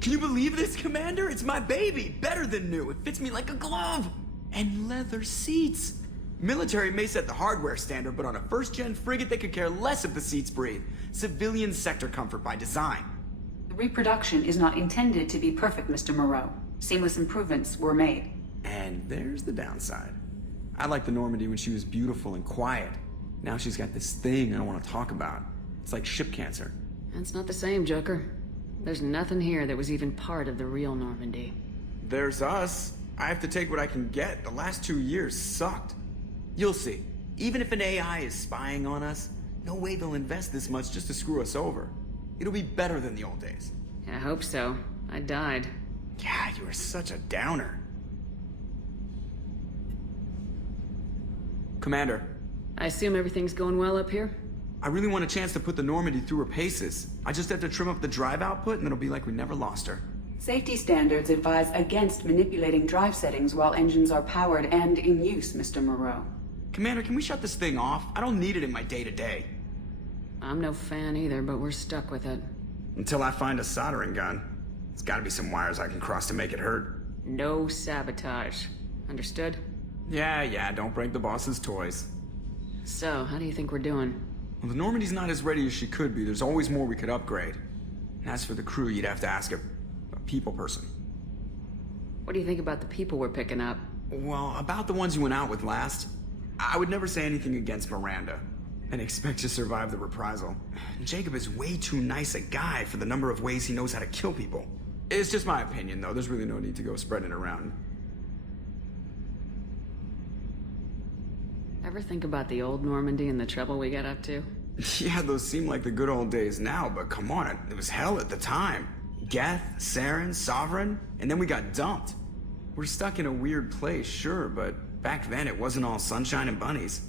Can you believe this, Commander? It's my baby! Better than new. It fits me like a glove! And leather seats! Military may set the hardware standard, but on a first-gen frigate they could care less if the seats breathe. Civilian sector comfort by design. The reproduction is not intended to be perfect, Mr. Moreau. Seamless improvements were made. And there's the downside. I liked the Normandy when she was beautiful and quiet. Now she's got this thing I don't want to talk about. It's like ship cancer. That's not the same, Joker. There's nothing here that was even part of the real Normandy. There's us. I have to take what I can get. The last 2 years sucked. You'll see. Even if an AI is spying on us, no way they'll invest this much just to screw us over. It'll be better than the old days. I hope so. I died. Yeah, you are such a downer. Commander, I assume everything's going well up here? I really want a chance to put the Normandy through her paces. I just have to trim up the drive output and it'll be like we never lost her. Safety standards advise against manipulating drive settings while engines are powered and in use, Mr. Moreau. Commander, can we shut this thing off? I don't need it in my day-to-day. I'm no fan either, but we're stuck with it. Until I find a soldering gun. There's gotta be some wires I can cross to make it hurt. No sabotage. Understood? Yeah, don't break the boss's toys. So, how do you think we're doing? Well, the Normandy's not as ready as she could be. There's always more we could upgrade. And as for the crew, you'd have to ask a people person. What do you think about the people we're picking up? Well, about the ones you went out with last, I would never say anything against Miranda and expect to survive the reprisal. Jacob is way too nice a guy for the number of ways he knows how to kill people. It's just my opinion, though. There's really no need to go spreading it around. Ever think about the old Normandy and the trouble we got up to? Yeah, those seem like the good old days now, but come on, it was hell at the time. Geth, Saren, Sovereign, and then we got dumped. We're stuck in a weird place, sure, but back then it wasn't all sunshine and bunnies.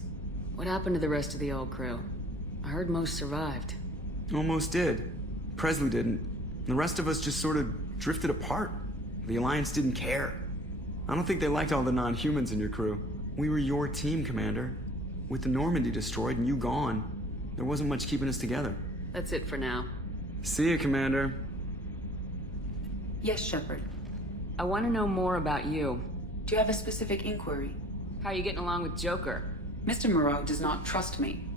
What happened to the rest of the old crew? I heard most survived. Almost did. Presley didn't. The rest of us just sort of drifted apart. The Alliance didn't care. I don't think they liked all the non-humans in your crew. We were your team, Commander. With the Normandy destroyed and you gone, there wasn't much keeping us together. That's it for now. See you, Commander. Yes, Shepard. I want to know more about you. Do you have a specific inquiry? How are you getting along with Joker? Mr. Moreau does not trust me.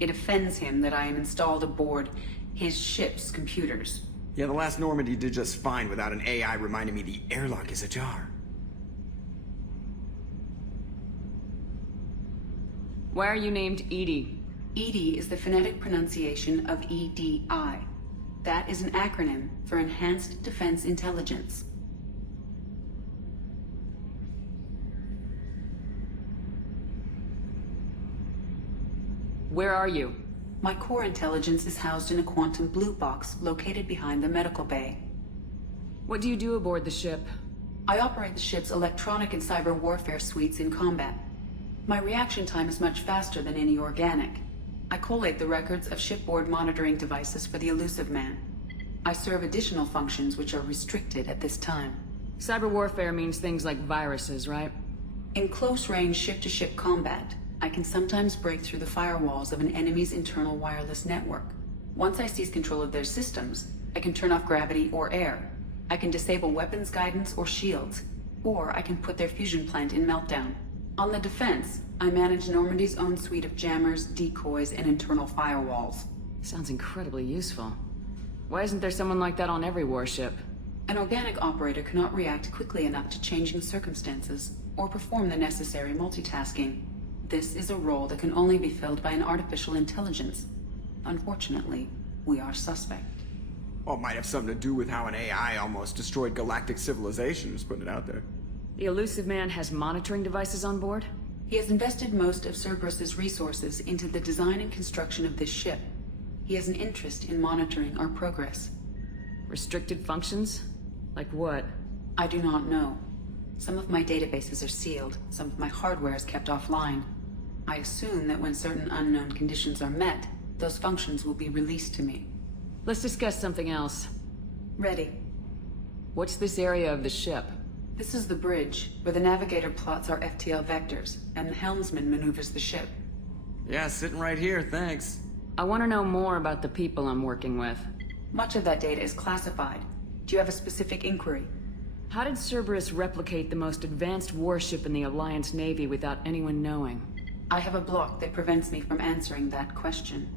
It offends him that I am installed aboard his ship's computers. Yeah, the last Normandy did just fine without an AI reminding me the airlock is ajar. Why are you named Edie? EDI is the phonetic pronunciation of EDI. That is an acronym for Enhanced Defense Intelligence. Where are you? My core intelligence is housed in a quantum blue box located behind the medical bay. What do you do aboard the ship? I operate the ship's electronic and cyber warfare suites in combat. My reaction time is much faster than any organic. I collate the records of shipboard monitoring devices for the Elusive Man. I serve additional functions which are restricted at this time. Cyber warfare means things like viruses, right? In close-range ship-to-ship combat, I can sometimes break through the firewalls of an enemy's internal wireless network. Once I seize control of their systems, I can turn off gravity or air. I can disable weapons guidance or shields, or I can put their fusion plant in meltdown. On the defense, I manage Normandy's own suite of jammers, decoys, and internal firewalls. Sounds incredibly useful. Why isn't there someone like that on every warship? An organic operator cannot react quickly enough to changing circumstances, or perform the necessary multitasking. This is a role that can only be filled by an artificial intelligence. Unfortunately, we are suspect. Well, it might have something to do with how an AI almost destroyed galactic civilization, just putting it out there. The Elusive Man has monitoring devices on board? He has invested most of Cerberus's resources into the design and construction of this ship. He has an interest in monitoring our progress. Restricted functions? Like what? I do not know. Some of my databases are sealed, some of my hardware is kept offline. I assume that when certain unknown conditions are met, those functions will be released to me. Let's discuss something else. Ready. What's this area of the ship? This is the bridge, where the navigator plots our FTL vectors, and the helmsman maneuvers the ship. Yeah, sitting right here, thanks. I want to know more about the people I'm working with. Much of that data is classified. Do you have a specific inquiry? How did Cerberus replicate the most advanced warship in the Alliance Navy without anyone knowing? I have a block that prevents me from answering that question.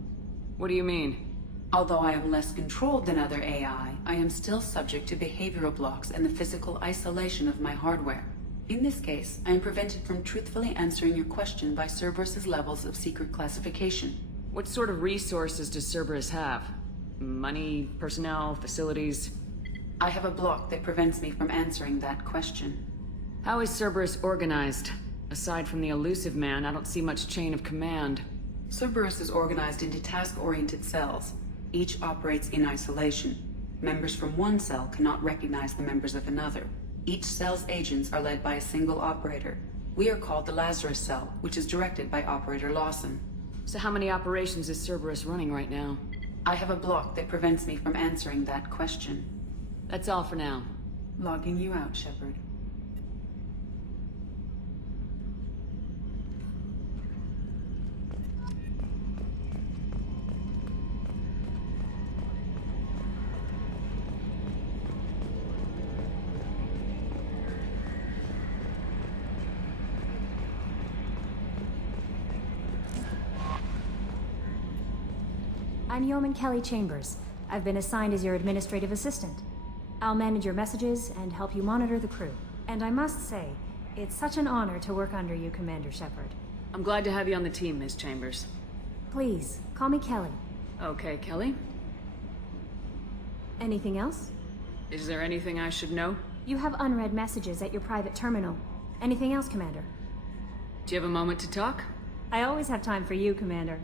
What do you mean? Although I am less controlled than other AI, I am still subject to behavioral blocks and the physical isolation of my hardware. In this case, I am prevented from truthfully answering your question by Cerberus's levels of secret classification. What sort of resources does Cerberus have? Money, personnel, facilities? I have a block that prevents me from answering that question. How is Cerberus organized? Aside from the elusive man, I don't see much chain of command. Cerberus is organized into task-oriented cells. Each operates in isolation. Members from one cell cannot recognize the members of another. Each cell's agents are led by a single operator. We are called the Lazarus Cell, which is directed by Operator Lawson. So how many operations is Cerberus running right now? I have a block that prevents me from answering that question. That's all for now. Logging you out, Shepard. I'm Yeoman Kelly Chambers. I've been assigned as your administrative assistant. I'll manage your messages and help you monitor the crew. And I must say, it's such an honor to work under you, Commander Shepard. I'm glad to have you on the team, Ms. Chambers. Please, call me Kelly. Okay, Kelly. Anything else? Is there anything I should know? You have unread messages at your private terminal. Anything else, Commander? Do you have a moment to talk? I always have time for you, Commander.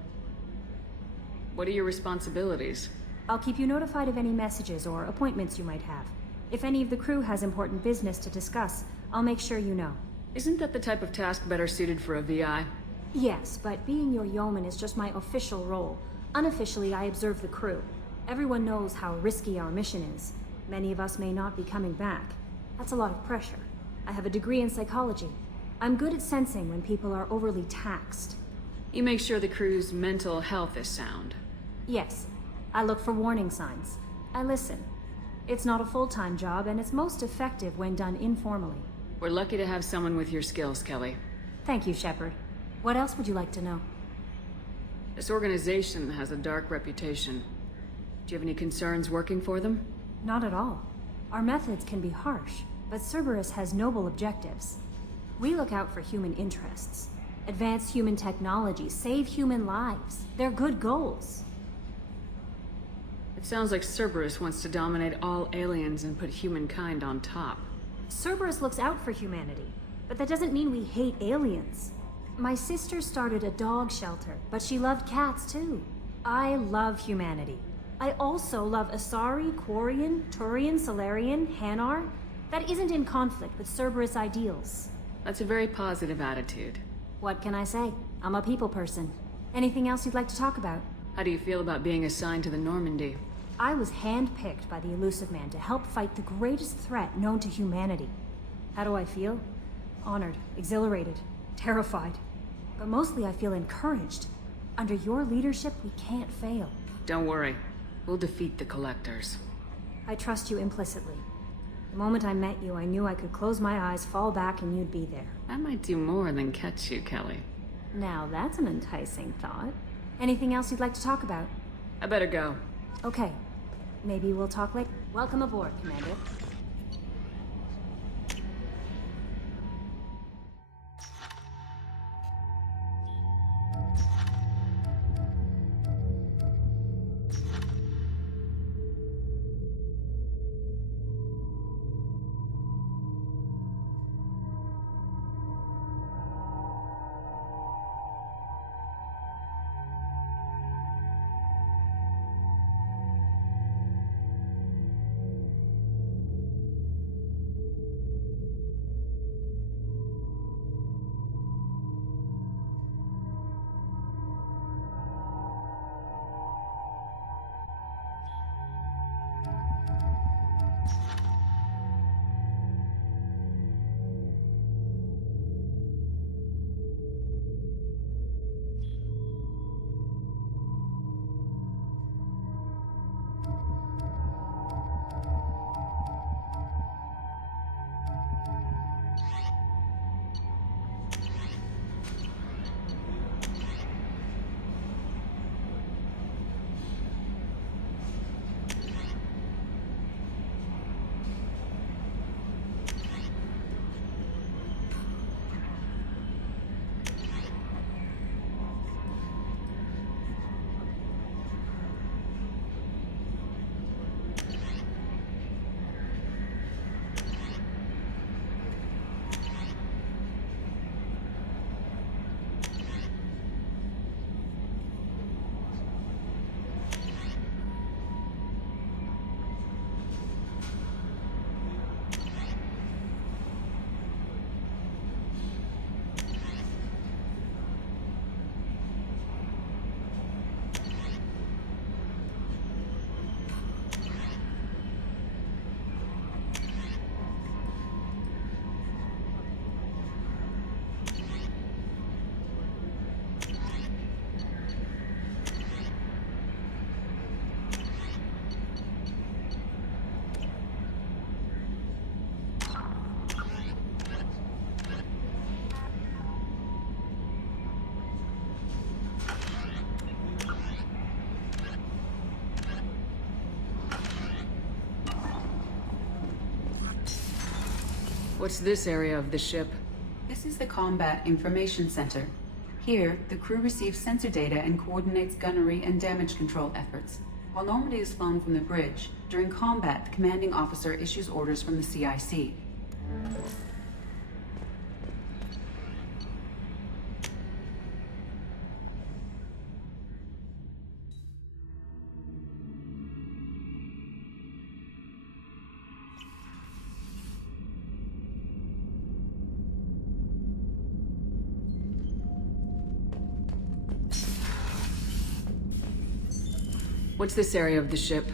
What are your responsibilities? I'll keep you notified of any messages or appointments you might have. If any of the crew has important business to discuss, I'll make sure you know. Isn't that the type of task better suited for a VI? Yes, but being your yeoman is just my official role. Unofficially, I observe the crew. Everyone knows how risky our mission is. Many of us may not be coming back. That's a lot of pressure. I have a degree in psychology. I'm good at sensing when people are overly taxed. You make sure the crew's mental health is sound. Yes, I look for warning signs. I listen. It's not a full-time job, and it's most effective when done informally. We're lucky to have someone with your skills, Kelly. Thank you, Shepard. What else would you like to know? This organization has a dark reputation. Do you have any concerns working for them? Not at all. Our methods can be harsh, but Cerberus has noble objectives. We look out for human interests. Advance human technology, save human lives. They're good goals. It sounds like Cerberus wants to dominate all aliens and put humankind on top. Cerberus looks out for humanity, but that doesn't mean we hate aliens. My sister started a dog shelter, but she loved cats too. I love humanity. I also love Asari, Quarian, Turian, Salarian, Hanar. That isn't in conflict with Cerberus ideals. That's a very positive attitude. What can I say? I'm a people person. Anything else you'd like to talk about? How do you feel about being assigned to the Normandy? I was handpicked by the Elusive Man to help fight the greatest threat known to humanity. How do I feel? Honored, exhilarated, terrified. But mostly I feel encouraged. Under your leadership, we can't fail. Don't worry. We'll defeat the Collectors. I trust you implicitly. The moment I met you, I knew I could close my eyes, fall back, and you'd be there. I might do more than catch you, Kelly. Now that's an enticing thought. Anything else you'd like to talk about? I better go. Okay. Maybe we'll talk later. Welcome aboard, Commander. What's this area of the ship? This is the Combat Information Center. Here, the crew receives sensor data and coordinates gunnery and damage control efforts. While Normandy is flown from the bridge, during combat, the commanding officer issues orders from the CIC. What's this area of the ship?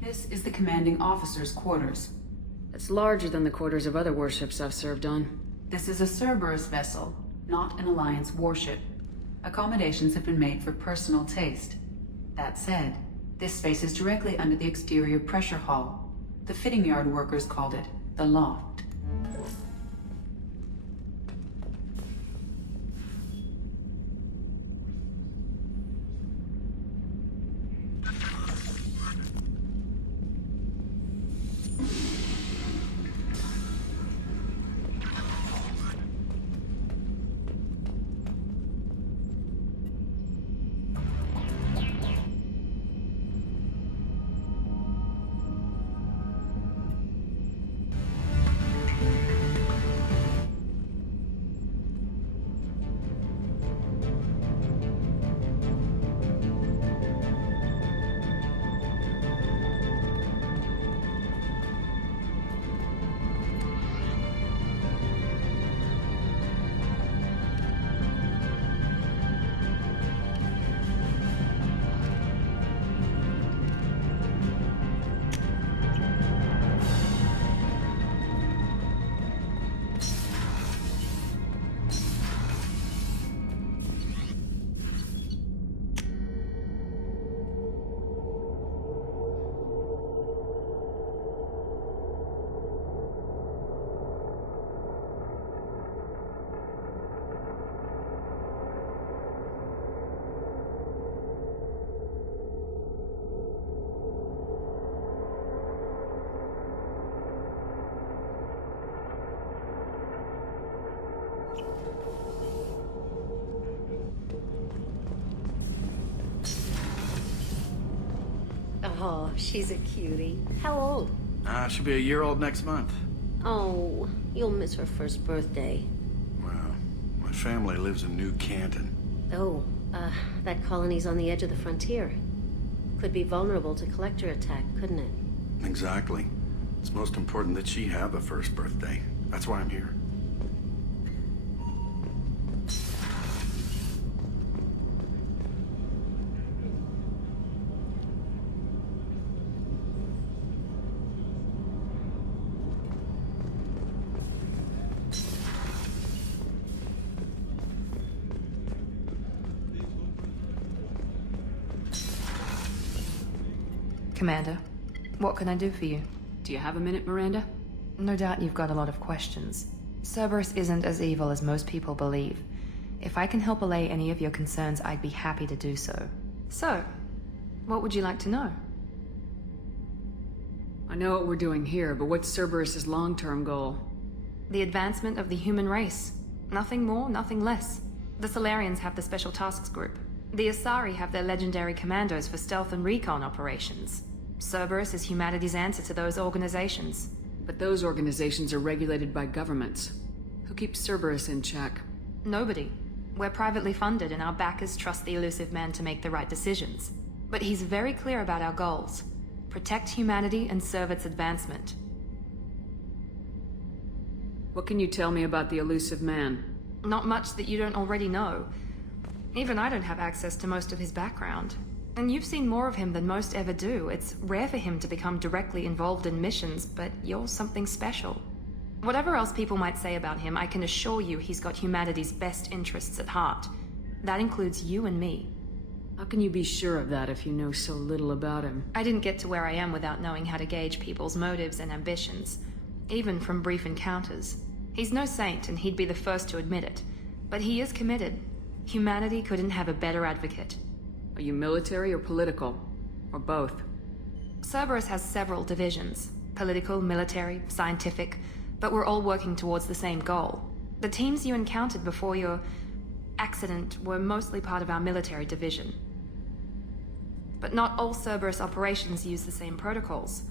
This is the commanding officer's quarters. It's larger than the quarters of other warships I've served on. This is a Cerberus vessel, not an Alliance warship. Accommodations have been made for personal taste. That said, this space is directly under the exterior pressure hull. The fitting yard workers called it the loft. Oh, she's a cutie. How old? She'll be a year old next month. Oh, you'll miss her first birthday. Well, my family lives in New Canton. Oh, that colony's on the edge of the frontier. Could be vulnerable to collector attack, couldn't it? Exactly. It's most important that she have a first birthday. That's why I'm here. Commander, what can I do for you? Do you have a minute, Miranda? No doubt you've got a lot of questions. Cerberus isn't as evil as most people believe. If I can help allay any of your concerns, I'd be happy to do so. So, what would you like to know? I know what we're doing here, but what's Cerberus's long-term goal? The advancement of the human race. Nothing more, nothing less. The Solarians have the Special Tasks Group. The Asari have their legendary commandos for stealth and recon operations. Cerberus is humanity's answer to those organizations. But those organizations are regulated by governments. Who keeps Cerberus in check? Nobody. We're privately funded and our backers trust the elusive man to make the right decisions. But he's very clear about our goals. Protect humanity and serve its advancement. What can you tell me about the elusive man? Not much that you don't already know. Even I don't have access to most of his background. And you've seen more of him than most ever do. It's rare for him to become directly involved in missions, but you're something special. Whatever else people might say about him, I can assure you he's got humanity's best interests at heart. That includes you and me. How can you be sure of that if you know so little about him? I didn't get to where I am without knowing how to gauge people's motives and ambitions, even from brief encounters. He's no saint, and he'd be the first to admit it. But he is committed. Humanity couldn't have a better advocate. Are you military or political? Or both? Cerberus has several divisions. Political, military, scientific. but we're all working towards the same goal. The teams you encountered before your accident were mostly part of our military division. But not all Cerberus operations use the same protocols.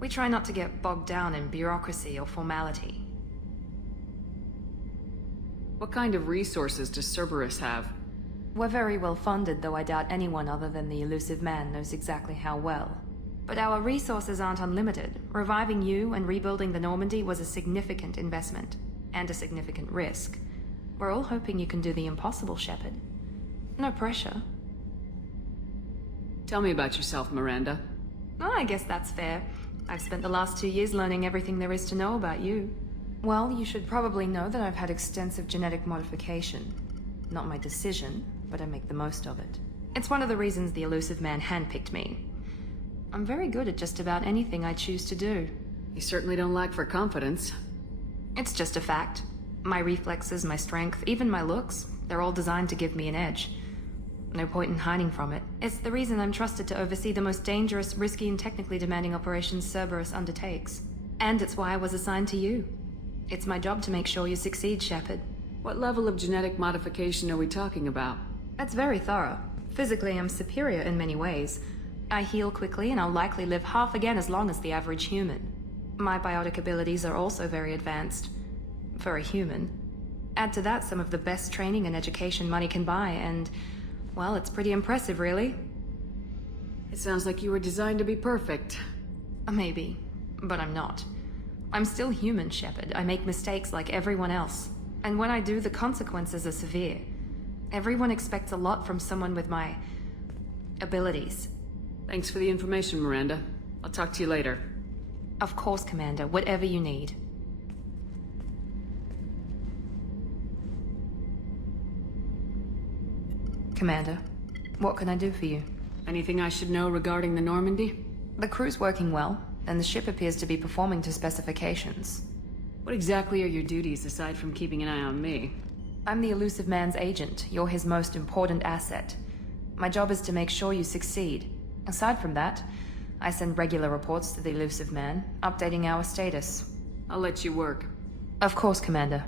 We try not to get bogged down in bureaucracy or formality. What kind of resources does Cerberus have? We're very well funded, though I doubt anyone other than the elusive man knows exactly how well. But our resources aren't unlimited. Reviving you and rebuilding the Normandy was a significant investment, and a significant risk. We're all hoping you can do the impossible, Shepard. No pressure. Tell me about yourself, Miranda. Oh, I guess that's fair. I've spent the last 2 years learning everything there is to know about you. Well, you should probably know that I've had extensive genetic modification. Not my decision, but I make the most of it. It's one of the reasons the elusive man handpicked me. I'm very good at just about anything I choose to do. You certainly don't lack for confidence. It's just a fact. My reflexes, my strength, even my looks, they're all designed to give me an edge. No point in hiding from it. It's the reason I'm trusted to oversee the most dangerous, risky, and technically demanding operations Cerberus undertakes. And it's why I was assigned to you. It's my job to make sure you succeed, Shepard. What level of genetic modification are we talking about? That's very thorough. Physically, I'm superior in many ways. I heal quickly, and I'll likely live half again as long as the average human. My biotic abilities are also very advanced. For a human. Add to that some of the best training and education money can buy, and, well, it's pretty impressive, really. It sounds like you were designed to be perfect. Maybe, but I'm not. I'm still human, Shepard. I make mistakes like everyone else. And when I do, the consequences are severe. Everyone expects a lot from someone with my abilities. Thanks for the information, Miranda. I'll talk to you later. Of course, Commander. Whatever you need. Commander, what can I do for you? Anything I should know regarding the Normandy? The crew's working well, and the ship appears to be performing to specifications. What exactly are your duties aside from keeping an eye on me? I'm the elusive man's agent. You're his most important asset. My job is to make sure you succeed. Aside from that, I send regular reports to the elusive man, updating our status. I'll let you work. Of course, Commander.